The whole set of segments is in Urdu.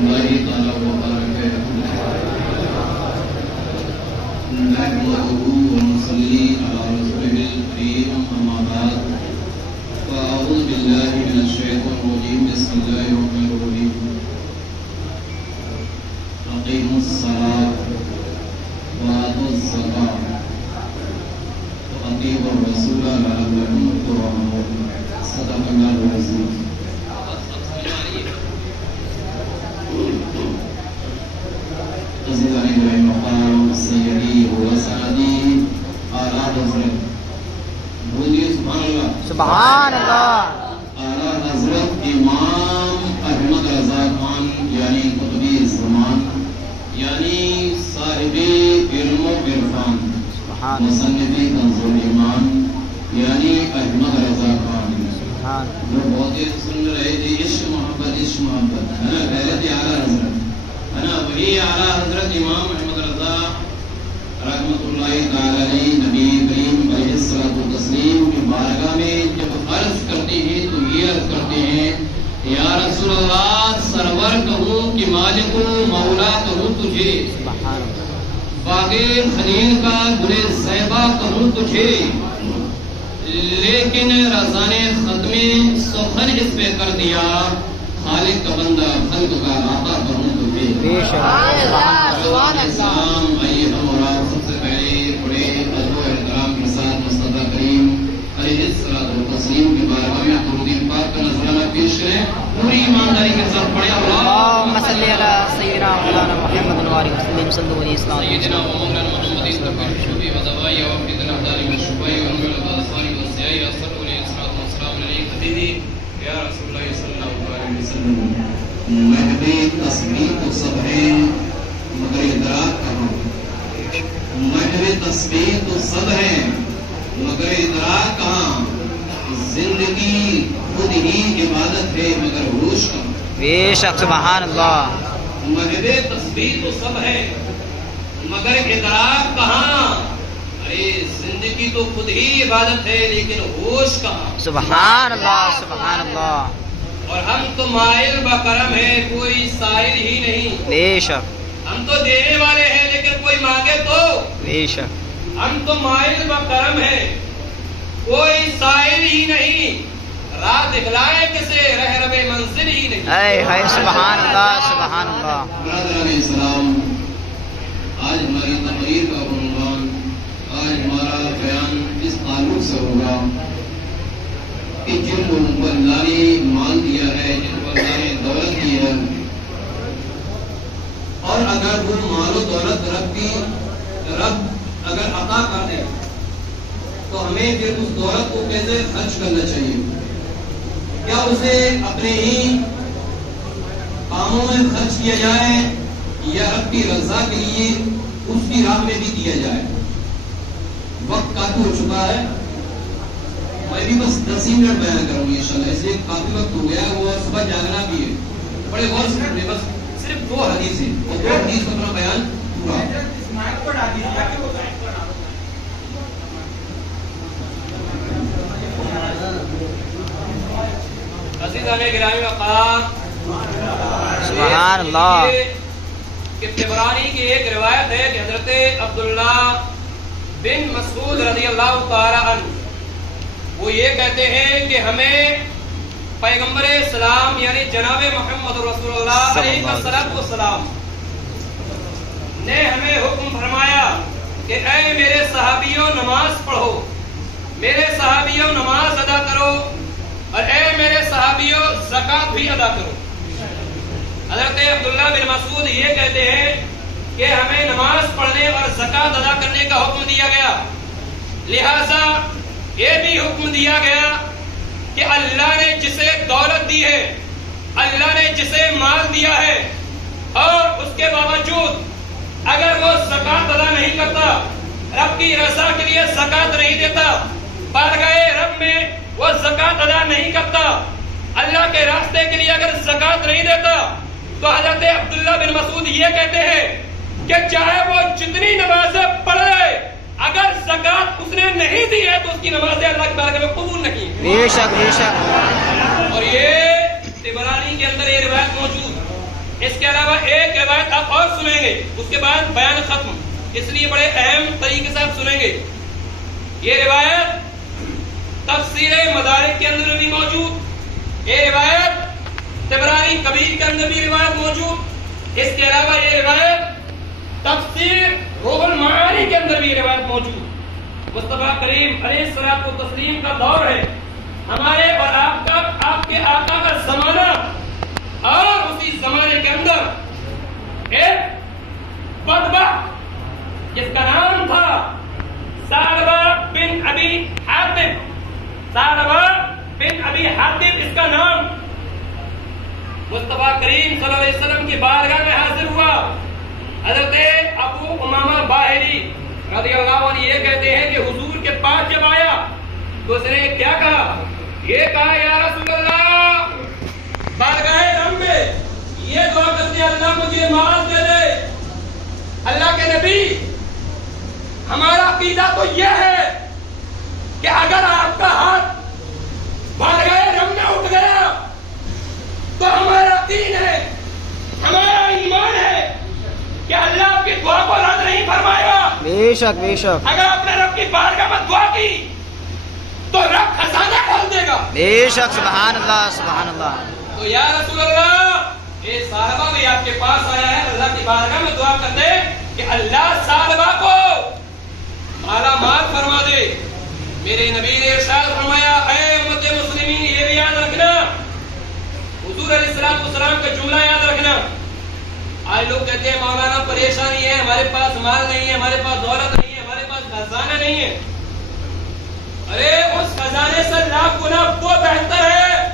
الله تعالى وبركاته نحمده ونصلي على رسوله الكريم أما بعد فأعوذ بالله من الشيطان الرجيم بسم الله الرحمن الرحيم أقيموا الصلاة وآتوا الزكاة وأطيعوا الرسول لعلكم ترحمون صدق الله العظيم. عزیزان گرامی مقام سیدی و سعدی اعلیٰ حضرت بولیے سبحان اللہ سبحان اللہ. اعلیٰ حضرت امام احمد رضا خان یعنی قطبی زمان یعنی صاحب علم و عرفان مصنف کنز الایمان یعنی احمد رضا خان جو بہت ہی سن رہے تھے عشق محبت ہے نا غیرت اعلیٰ حضرت ہے نا وہی اعلیٰ حضرت امام احمد رضا رحمۃ اللہ تعالی علیہ نبی کریم علیہ الصلوۃ والتسلیم کی بارگاہ میں جب عرض کرتے ہیں تو یہ عرض کرتے ہیں یا رسول اللہ سرور کہوں کہ مالک مولا کہوں تجھے باغ خلیل کا گل صیبہ کہوں تجھے لیکن رضا نے ختم سخن اس پہ کر دیا خالق کا بندہ خلق کا آقا کہوں تجھے. السلام آئیے ہم اور آپ سب سے پہلے بڑے ادب و احترام کے ساتھ مصطفیٰ کریم علیہ الصلوۃ والتسلیم کے بارگاہ میں درود پاک کا نذرانہ پیش کریں پوری ایمانداری کے ساتھ پڑھیں اللہم صلی علی سیدنا مولانا محمد وعلی وسلم صلو علیہ وسلم سیدنا مولانا محمد استغفر شفیع و دوائی و عبد الاحدار و شفائی و انور الاظفار و السیائی صلو علیہ الصلوۃ والسلام علیہ حبیبی یا رسول اللہ صلی اللہ علیہ وسلم. محب تصویر تو سب ہیں مگر ادراک کہاں. محب تصویر تو سب ہیں مگر ادراک کہاں. زندگی خود ہی عبادت ہے مگر ہوش کہاں. بے شک سبحان اللہ. محب تصویر تو سب ہیں مگر ادراک کہاں. ارے زندگی تو خود ہی عبادت ہے لیکن ہوش کہاں. سبحان اللہ سبحان اللہ. اور ہم تو مائل بکرم ہیں کوئی سائل ہی نہیں. بے شک. ہم تو دینے والے ہیں لیکن کوئی مانگے تو. بے شک. ہم تو مائل بکرم ہیں کوئی سائل ہی نہیں. راہ دکھلائے کسے رہرب منزل ہی نہیں. اے ہائے سبحان اللہ سبحان اللہ. برادران اسلام آج ہماری تقریر کا عنوان آج ہمارا بیان اس تعلق سے ہوگا کہ جن لوگوں کو اللہ نے مال دیا ہے جن کو اللہ نے دولت دی ہے اور اگر وہ مال و دولت رب اگر عطا کر دے تو ہمیں پھر اس دولت کو کیسے خرچ کرنا چاہیے. کیا اسے اپنے ہی کاموں میں خرچ کیا جائے یا رب کی رضا کے لیے اس کی راہ میں بھی دیا جائے. وقت کافی ہو چکا ہے. میں بھی بس 10 منٹ بیان کروں گی انشاءاللہ اس لیے کافی وقت ہو گیا ہے. وہ صبح جاگنا بھی ہے. بڑے غور سے سنیں بس صرف 2 حدیث ہیں اور 2 حدیث کا اپنا بیان پورا. عزیزان گرامی مقام سبحان اللہ. کہ طبرانی کی ایک روایت ہے کہ حضرت عبداللہ بن مسعود رضی اللہ تعالی عنہ وہ یہ کہتے ہیں کہ ہمیں پیغمبر اسلام یعنی جناب محمد رسول اللہ علیہ السلام نے ہمیں حکم فرمایا کہ اے میرے صحابیوں نماز پڑھو. میرے صحابیوں نماز ادا کرو اور اے میرے صحابیوں زکوٰۃ بھی ادا کرو. حضرت عبداللہ بن مسعود یہ کہتے ہیں کہ ہمیں نماز پڑھنے اور زکوٰۃ ادا کرنے کا حکم دیا گیا. لہذا یہ بھی حکم دیا گیا کہ اللہ نے جسے دولت دی ہے اللہ نے جسے مال دیا ہے اور اس کے باوجود اگر وہ زکوٰۃ ادا نہیں کرتا رب کی رضا کے لیے زکوٰۃ نہیں دیتا بارگاہ رب میں وہ زکوٰۃ ادا نہیں کرتا اللہ کے راستے کے لیے اگر زکوٰۃ نہیں دیتا تو حضرت عبداللہ بن مسعود یہ کہتے ہیں کہ چاہے وہ جتنی نمازیں پڑھ لے اگر زکوٰۃ اس نے نہیں دی ہے تو اس کی نمازیں اللہ کی بارگاہ میں قبول نہیں. بے شک بے شک. اور یہ طبرانی کے اندر یہ روایت موجود اس کے علاوہ ایک روایت آپ اور سنیں گے، اس کے بعد بیان ختم، اس لیے بڑے اہم طریقے سے آپ سنیں گے۔ یہ روایت تفسیر مدارک کے اندر بھی موجود، یہ روایت طبرانی کبیر کے اندر بھی روایت موجود، اس کے علاوہ یہ روایت تفسیر روح المعانی کے اندر بھی روایت موجود۔ مصطفیٰ کریم علیہ الصلوۃ والتسلیم کا دور ہے، ہمارے اور آپ کے آقا کا زمانہ، اور اسی زمانے کے اندر ایک بدبخت جس کا نام تھا ثعلبہ بن ابی حاتب، ثعلبہ بن ابی حاتب اس کا نام، مصطفیٰ کریم صلی اللہ علیہ وسلم کی بارگاہ میں حاضر ہوا۔ حضرت ابو امامہ باہلی رضی اللہ عنہ یہ کہتے ہیں کہ حضور کے پاس جب آیا تو اس نے کیا کہا؟ یہ کہا یا رسول اللہ، بارگاہ رب میں یہ دعا کرتے اللہ مجھے معاف دے دے۔ اللہ کے نبی، ہمارا عقیدہ تو یہ ہے کہ اگر آپ کا ہاتھ بارگاہ رب میں اٹھ گیا تو ہمارا دین ہے، ہمارا ایمان ہے کہ اللہ آپ کی دعا کو رد نہیں فرمائے گا۔ بے شک بے شک۔ اگر آپ نے رب کی بارگاہ میں دعا کی تو رب خزانہ کھول دے گا۔ بے شک، سبحان اللہ سبحان اللہ۔ تو یا رسول اللہ، یہ ثعلبہ بھی آپ کے پاس آیا ہے، اللہ کی بارگاہ میں دعا کر دے کہ اللہ ثعلبہ کو مالا مال فرما دے۔ میرے نبی نے ارشاد فرمایا، اے امت مسلمین یہ بھی یاد رکھنا، حضور علیہ السلام کا جملہ یاد رکھنا۔ آج لوگ کہتے ہیں مولانا پریشانی ہے، ہمارے پاس مال نہیں ہے، ہمارے پاس دولت نہیں ہے، ہمارے پاس خزانہ نہیں ہے۔ ارے اس خزانے سے لاکھ گنا وہ بہتر ہے،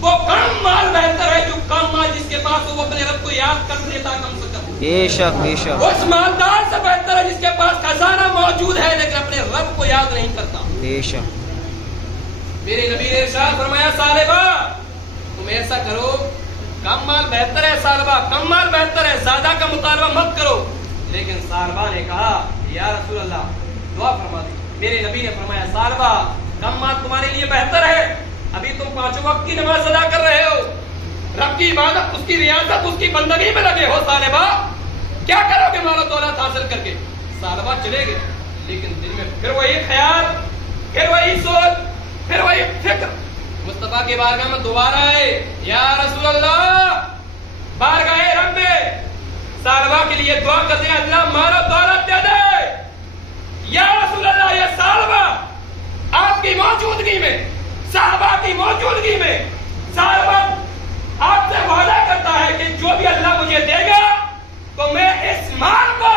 وہ کم مال بہتر ہے، جو کم مال جس کے پاس وہ اپنے رب کو یاد کر لیتا کم سے کم۔ بے شک بے شک۔ اس مالدار سے بہتر ہے جس کے پاس خزانہ موجود ہے لیکن اپنے رب کو یاد نہیں کرتا۔ بے شک۔ میرے نبی نے ارشاد فرمایا، ثعلبہ تم ایسا کرو، کم مال بہتر ہے ثعلبہ، کم مال بہتر ہے، زیادہ کا مطالبہ مت کرو۔ لیکن ثعلبہ نے کہا یا رسول اللہ دعا فرما دی۔ میرے نبی نے فرمایا، ثعلبہ کم مال تمہارے لیے بہتر ہے، ابھی تم 5 وقت کی نماز ادا کر رہے ہو، رب کی عبادت، اس کی ریاضت، اس کی بندگی میں لگے ہو، ثعلبہ کیا کرو گے مال و دولت حاصل کر کے؟ ثعلبہ چلے گئے، لیکن دل میں پھر وہی خیال، پھر وہی سوچ، پھر وہی فکر۔ مصطفیٰ کی بارگاہ میں دوبارہ آئے، یا رسول اللہ، بارگاہ رب میں ثعلبہ کے لیے دعا کرتے ہیں اللہ مال و دولت دے دے۔ یا رسول اللہ، یہ ثعلبہ آپ کی موجودگی میں، صحابہ کی موجودگی میں، ثعلبہ آپ سے وعدہ کرتا ہے کہ جو بھی اللہ مجھے دے گا تو میں اس مال کو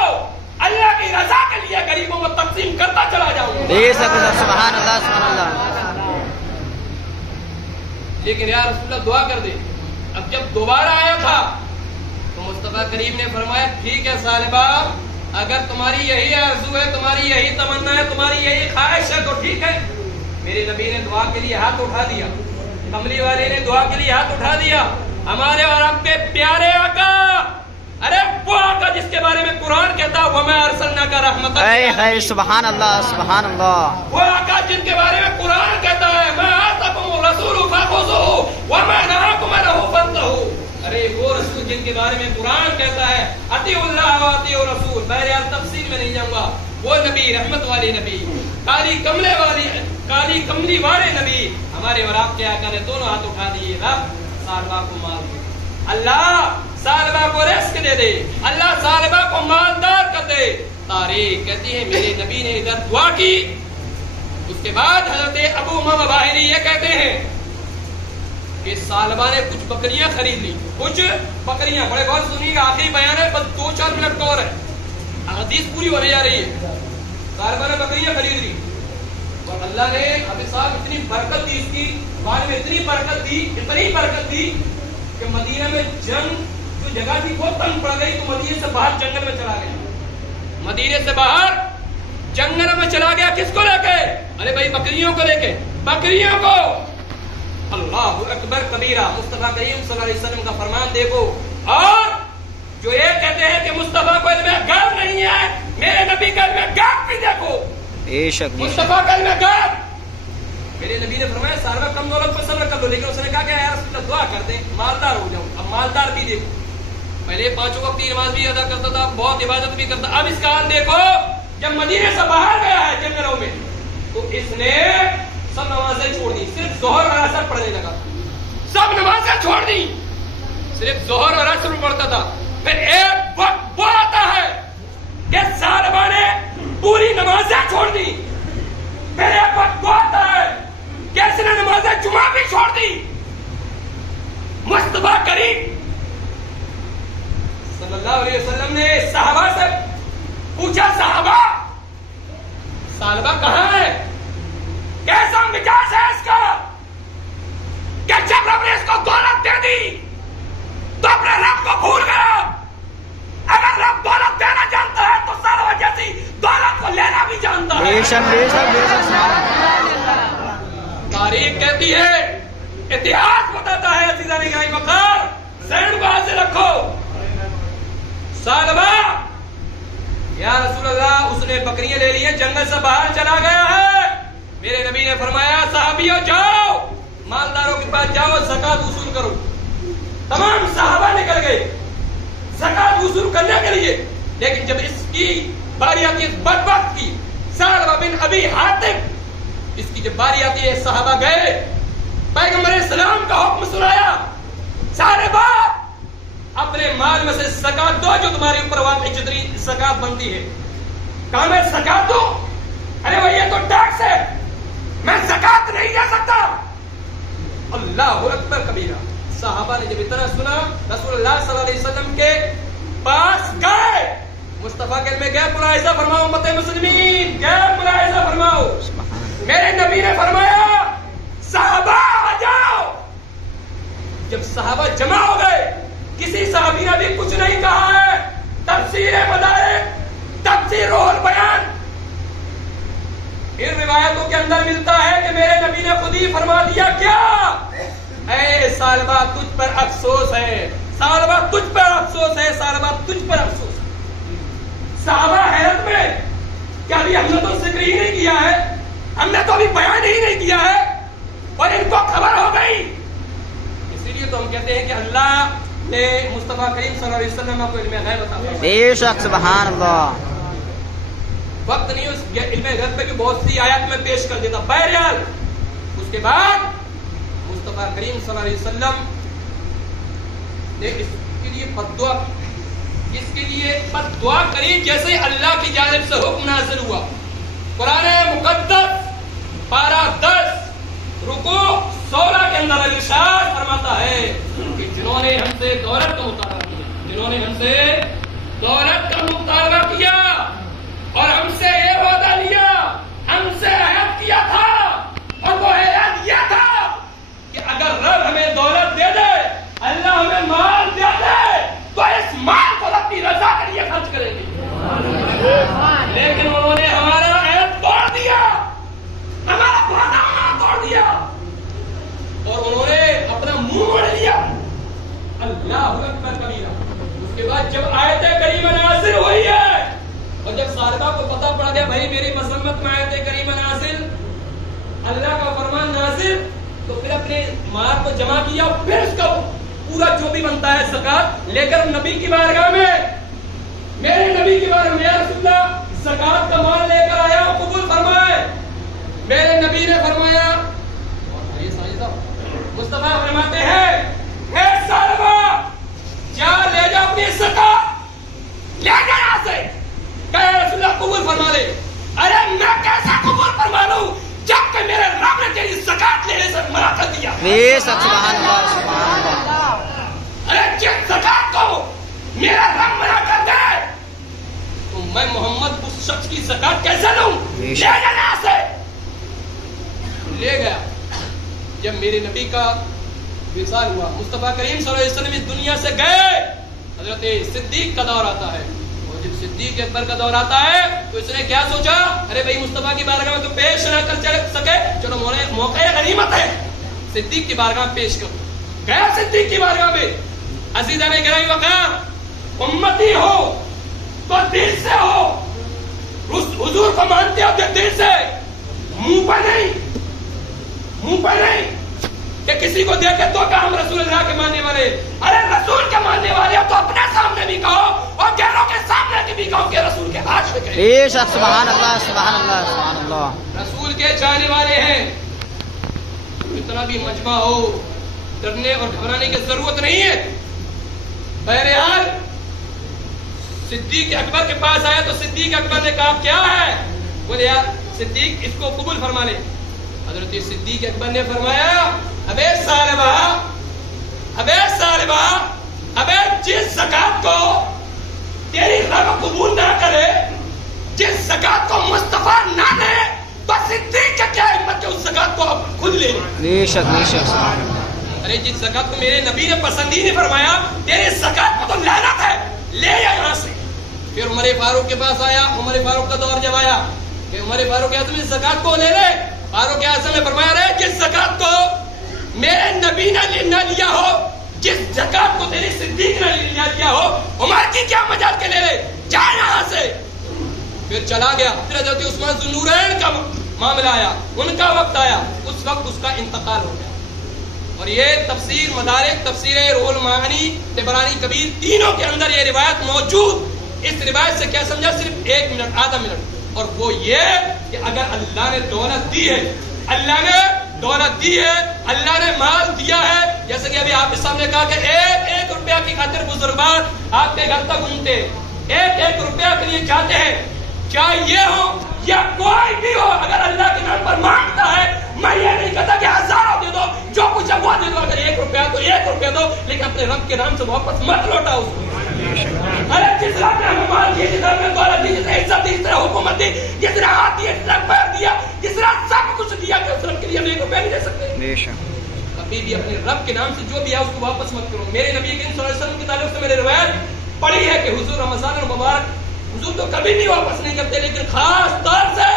اللہ کی رضا کے لیے غریبوں کو تقسیم کرتا چلا جاؤں گا۔ سبحان اللہ سبحان اللہ۔ لیکن یا رسول اللہ دعا کر دے۔ اب جب دوبارہ آیا تھا تو مصطفیٰ کریم نے فرمایا، ٹھیک ہے ثعلبہ، اگر تمہاری یہی آرزو ہے، تمہاری یہی تمنا ہے، تمہاری یہی خواہش ہے تو ٹھیک ہے۔ میرے نبی نے دعا کے لیے ہاتھ اٹھا دیا، کملی والے نے دعا کے لیے ہاتھ اٹھا دیا۔ ہمارے اور آپ کے پیارے آقا، ارے وہ آقا جس کے بارے میں قرآن کہتا ہے وَمَا أَرْسَلْنَاكَ رَحْمَةً لِّلْعَالَمِينَ، سبحان اللہ سبحان اللہ۔ وہ آقا جن کے بارے میں قرآن کہتا ہے مَا آتَاكُمُ الرَّسُولُ فَخُذُوهُ وَمَا نَهَاكُمْ عَنْهُ فَانتَهُوا۔ ارے وہ رسول جن کے بارے میں قرآن کہتا ہے اطیعوا اللہ واطیعوا الرسول، بہرحال تفصیل میں نہیں جاؤں گا، وہ نبی، رحمت والے نبی، کالی کملی والے نبی، ہمارے اور آپ کے آقا نے دونوں ہاتھ اٹھا دیے، رب ثعلبہ کو مال دے، اللہ ثعلبہ کو رزق دے دے، اللہ ثعلبہ کو مالدار کر دے۔ تاریخ کہتی ہے میرے نبی نے ادھر دعا کی، اس کے بعد حضرت ابو امامہ باہلی یہ کہتے ہیں کہ ثعلبہ نے کچھ بکریاں خرید لی، کچھ بکریاں، بڑے غور سنیے گا، آخری بیان ہے، بس 2-4 منٹ کا اور ہے، حدیث پوری ہونے جا رہی ہے۔ ثعلبہ نے بکریاں خرید لی اور اللہ نے حافظ صاحب اتنی برکت دی، اس کی بارے میں اتنی برکت دی کہ مدینہ میں جنگ جو جگہ تھی وہ تنگ پڑ گئی، تو مدینے سے باہر جنگل میں چلا گیا، مدینے سے باہر جنگل میں چلا گیا، کس کو لے کے؟ ارے بھائی بکریوں کو لے کے، بکریوں کو۔ اللہ اکبر کبیرہ، مصطفیٰ کریم صلی اللہ علیہ وسلم کا فرمان دیکھو۔ اور جو یہ کہتے ہیں کہ مصطفیٰ کو علم غیب نہیں ہے، میرے نبی کا علم غیب بھی دیکھو، مصطفیٰ کا علم غیب۔ میرے نبی نے فرمایا ثعلبہ کم دولت پر صبر کر لو، لیکن اس نے کہا کہ یا رسول اللہ دعا کر دیں مالدار ہو جاؤں، اب مالدار بھی دیکھو، پہلے 5 وقت کی نماز بھی ادا کرتا تھا, بہت عبادت بھی کرتا. اب اس کا حال دیکھو, جب مدینے سے باہر گیا ہے جنگلوں میں, تو اس نے سب نمازیں چھوڑ دی, صرف ظہر اور عصر پڑھنے لگا. سب نمازیں چھوڑ دی, صرف ظہر اور عصر پڑھتا تھا. پھر ایک وقت وہ آتا ہے کہ صحابہ نے پوری نمازیں چھوڑ دی. پھر ایک وقت وہ آتا ہے کہ اس نے نمازیں جمعہ بھی چھوڑ دی. مصطفیٰ کریم صلی اللہ علیہ وسلم نے صحابہ سے پوچھا, صحابہ کہاں ہے؟ کیسا مزاج ہے اس کا کہ جب رب نے اس کو دولت دے دی تو اپنے رب کو بھول گیا. اگر رب دولت دینا جانتا ہے تو صحابہ جیسی دولت کو لینا بھی جانتا ہے. تاریخ کہتی ہے, اتہاس بتاتا ہے, عزیزان گرامی وقار ذہن کو حاضر رکھو. صحابہ, یا رسول اللہ اس نے بکریاں لے لی ہیں, جنگل سے باہر چلا گیا ہے. میرے نبی نے فرمایا, صحابیوں جاؤ, مالداروں کے پاس جاؤ, زکات وصول کرو. تمام صحابہ نکل گئے زکات وصول کرنے کے لیے. لیکن جب اس کی باری آتی ہے, بدبخت کی ثعلبہ بن ابی حاتم, اس کی جب باری آتی ہے, صحابہ گئے, پیغمبر علیہ السلام کا حکم سنایا, صحابہ اپنے مال میں سے زکات دو جو تمہارے اوپر واقعی جتنی زکات بنتی ہے. کہا میں زکات دوں؟ ارے بھائی یہ تو ٹیکس ہے, میں زکات نہیں دے سکتا. اللہ اکبر کبیرہ. صحابہ نے جب اتنا سنا, رسول اللہ صلی اللہ علیہ وسلم کے پاس گئے, مصطفیٰ کے میں گئے, ملاحظہ فرماؤ امت مسلمین, گئے ملاحظہ فرماؤ. میرے نبی نے فرمایا, صحابہ آ جاؤ. جب صحابہ جمع ہو گئے, کسی صحابی نے بھی کچھ نہیں کہا ہے. تفسیر مدارک, تفسیر روح البیان, ان روایتوں کے اندر ملتا ہے کہ میرے نبی نے خود ہی فرما دیا, کیا اے ثعلبہ تجھ پر افسوس ہے, ثعلبہ تجھ پر افسوس ہے, ثعلبہ تجھ پر افسوس ہے. صحابہ حیرت میں, کیا ابھی ہم نے تو ذکر ہی نہیں کیا ہے, ہم نے تو ابھی بیان ہی نہیں کیا ہے, اور ان کو خبر ہو گئی. اسی لیے تو ہم کہتے ہیں کہ اللہ نے مصطفیٰ کریم صلی اللہ علیہ وسلم کو علم غیب عطا فرمایا. بے شک, سبحان اللہ. وقت نہیں اس علم غیب پہ بہت سی آیات میں پیش کر دیتا. بہرحال اس کے بعد مصطفیٰ کریم صلی اللہ علیہ وسلم نے اس کے لیے بد دعا کی, اس کے لیے بد دعا کری جیسے اللہ کی جانب سے حکم نازل ہوا. قرآن مقدس پارہ 10 رکوع 16 کے اندر ارشاد فرماتا ہے کہ جنہوں نے ہم سے دولت کا مطالبہ کیا, جنہوں نے ہم سے دولت کا مطالبہ کیا اور ہم سے یہ وعدہ لیا, ہم سے عہد کیا تھا, اور وہ عہد یہ تھا کہ اگر رب ہمیں دولت دے دے, اللہ ہمیں مال دے دے, تو اس مال کو رب کی رضا کے لیے خرچ کریں گے. لیکن انہوں نے ہمارا عہد توڑ دیا, ہمارا وعدہ توڑ دیا, اور انہوں نے اپنا منہ موڑ لیا. اللہ اکبر کبیرہ. اس کے بعد جب آیت کریمہ نازل ہوئی ہے, اور جب صحابہ کو پتہ پڑ گیا بھائی میری مذمت میں آیت کریمہ نازل, اللہ کا فرمان نازل, تو پھر اپنے مال کو جمع کیا, اور پھر اس کا پورا جو بھی بنتا ہے زکات لے کر نبی کی بارگاہ میں, میرے نبی کی بارگاہ میں, یا رسول اللہ زکات کا مال لے کر آیا, قبول فرمائے. میرے نبی نے فرمایا, مصطفیٰ فرماتے ہیں, اے ثعلبہ جا لے جا اپنی زکات لے جا یہاں سے. کہ رسول اللہ قبول فرما لے. ارے میں کیسا قبول فرما لوں جب کہ میرے رب نے تیری زکات لینے سے منع کر دیا. بے شک, سبحان اللہ, سبحان اللہ. ارے جس زکات کو میرا رب منع کر دے تو میں محمد اس شخص کی زکات کیسے لوں؟ لے جا یہاں سے. لے گیا. جب میرے نبی کا وصال ہوا, مصطفیٰ کریم صلی اللہ علیہ وسلم اس دنیا سے گئے, حضرت صدیق کا دور آتا ہے, اور جب صدیق اکبر کا دور آتا ہے تو اس نے کیا سوچا, ارے بھائی مصطفیٰ کی بارگاہ میں تو پیش نہ کر سکے, چلو موقع غنیمت ہے, صدیق کی بارگاہ میں پیش کرو. گیا صدیق کی بارگاہ میں. عزیزان گرامی وقار, امتی ہو تو دل سے ہو, حضور کو مانتے ہو کہ دل سے, منہ پر نہیں, منہ پر نہیں کہ کسی کو دیکھے تو کہ ہم رسول اللہ کے ماننے والے. ارے رسول کے ماننے والے تو اپنے سے بھی کہو اور غیروں کے سامنے کے بھی کہو کہ رسول کے عاشق ہیں. بے شک سبحان اللہ سبحان اللہ سبحان اللہ. رسول کے چاہنے والے ہیں. اتنا بھی مجمع ہو ڈرنے اور گھبرانے کی ضرورت نہیں ہے. بہرحال صدیق اکبر کے پاس آیا تو صدیق اکبر نے کہا کیا ہے؟ بولے یار صدیق اس کو قبول فرما لے. حضرت صدیق اکبر نے فرمایا ابے سالبہ ابے جس زکات کو تیری رب قبول نہ کرے، جس زکات کو مصطفیٰ نہ لے، تو صدیق کا کیا ہمت کہ اس زکات کو اب خود لے لے. بے شک بے شک. ارے جس زکات کو میرے نبی نے پسند ہی نہیں فرمایا، تیرے زکات کو تو لعنت ہے، لے یا یہاں سے. پھر عمر فاروق کے پاس آیا. عمر فاروق کا دور جب آیا کہ عمر فاروق اعظم اس زکات کو لے لے. فاروق اعظم نے فرمایا رہے جس زکات کو میرے نبی نے نہ لیا ہو، جس زکات کو تیری صدیق نے لیا ہو، عمر کی کیا مجال کے لے لے، جا یہاں سے. پھر چلا گیا. پھر حضرت عثمان ذو النورین کا معاملہ آیا، ان کا وقت آیا، اس وقت اس کا انتقال ہو گیا. اور یہ تفسیر مدارک، تفسیر روح المعانی، طبرانی کبیر، تینوں کے اندر یہ روایت موجود. اس روایت سے کیا سمجھا؟ صرف 1 منٹ، آدھا منٹ. اور وہ یہ کہ اگر اللہ نے دولت دی ہے، اللہ نے دولت دی ہے، اللہ نے مال دیا ہے، جیسے کہ ابھی آپ کے سامنے کہا کہ ایک روپیہ کی خاطر بزرگان آپ کے گھر تک گھومتے، ایک روپیہ کے لیے جاتے ہیں، چاہے یہ ہو یا کوئی بھی ہو، اگر اللہ کے نام پر مانگتا ہے، میں یہ نہیں کہتا کہ ہزاروں دے دو، جو کچھ ہے وہ دے دو. اگر 1 روپیہ تو 1 روپیہ دو، لیکن اپنے رب کے نام سے واپس مت لوٹا اس کو. ارے جس رب نے ہمیں مال دیا، جس رب نے دولت دی، جس طرح عزت دی، جس طرح حکومت دی، جس طرح ہاتھ دیا، جس طرح پیر دیا، جس طرح سب کچھ دیا، کہ اس رب کے لیے ہم 1 روپیہ نہیں دے سکتے. کبھی بھی اپنے رب کے نام سے جو بھی ہے اس کو واپس مت کرو. میرے نبی کریم صلی اللہ علیہ وسلم کی تعلق سے میرے روایت پڑھی ہے کہ حضور رمضان المبارک حضور تو کبھی بھی واپس نہیں کرتے، لیکن خاص طور سے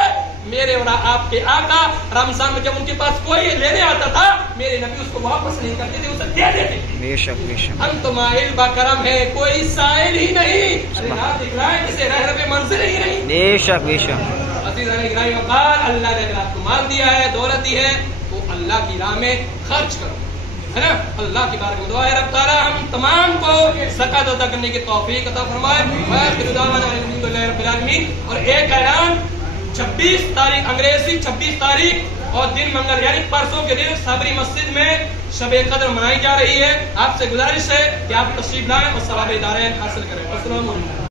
میرے اور آپ کے آقا رمضان میں جب ان کے پاس کوئی لینے آتا تھا، میرے نبی اس کو واپس نہیں کرتے تھے، اسے دے دیتے. بے شک بے شک. ہم تو مائل با کرم ہے، کوئی سائل ہی نہیں. ارے رات دکھلائے جسے رہ رہے منزل ہی نہیں. بے شک بے شک. عزیزان گرامی وقار، اللہ نے اگر آپ کو مال دیا ہے، دولت دی ہے، تو اللہ کی راہ میں خرچ کرو، ہے نا. اللہ کی بارگاہ میں دعا ہے رب تعالیٰ ہم تمام کو زکات ادا کرنے کی توفیق عطا فرمائے. وآخر دعوانا الحمدللہ رب العالمین. اور ایک اعلان، 26 تاریخ انگریزی 26 تاریخ اور دن منگل یعنی پرسوں کے دن صابری مسجد میں شب قدر منائی جا رہی ہے. آپ سے گزارش ہے کہ آپ تشریف لائیں اور ثواب دارین حاصل کریں. السلام علیکم.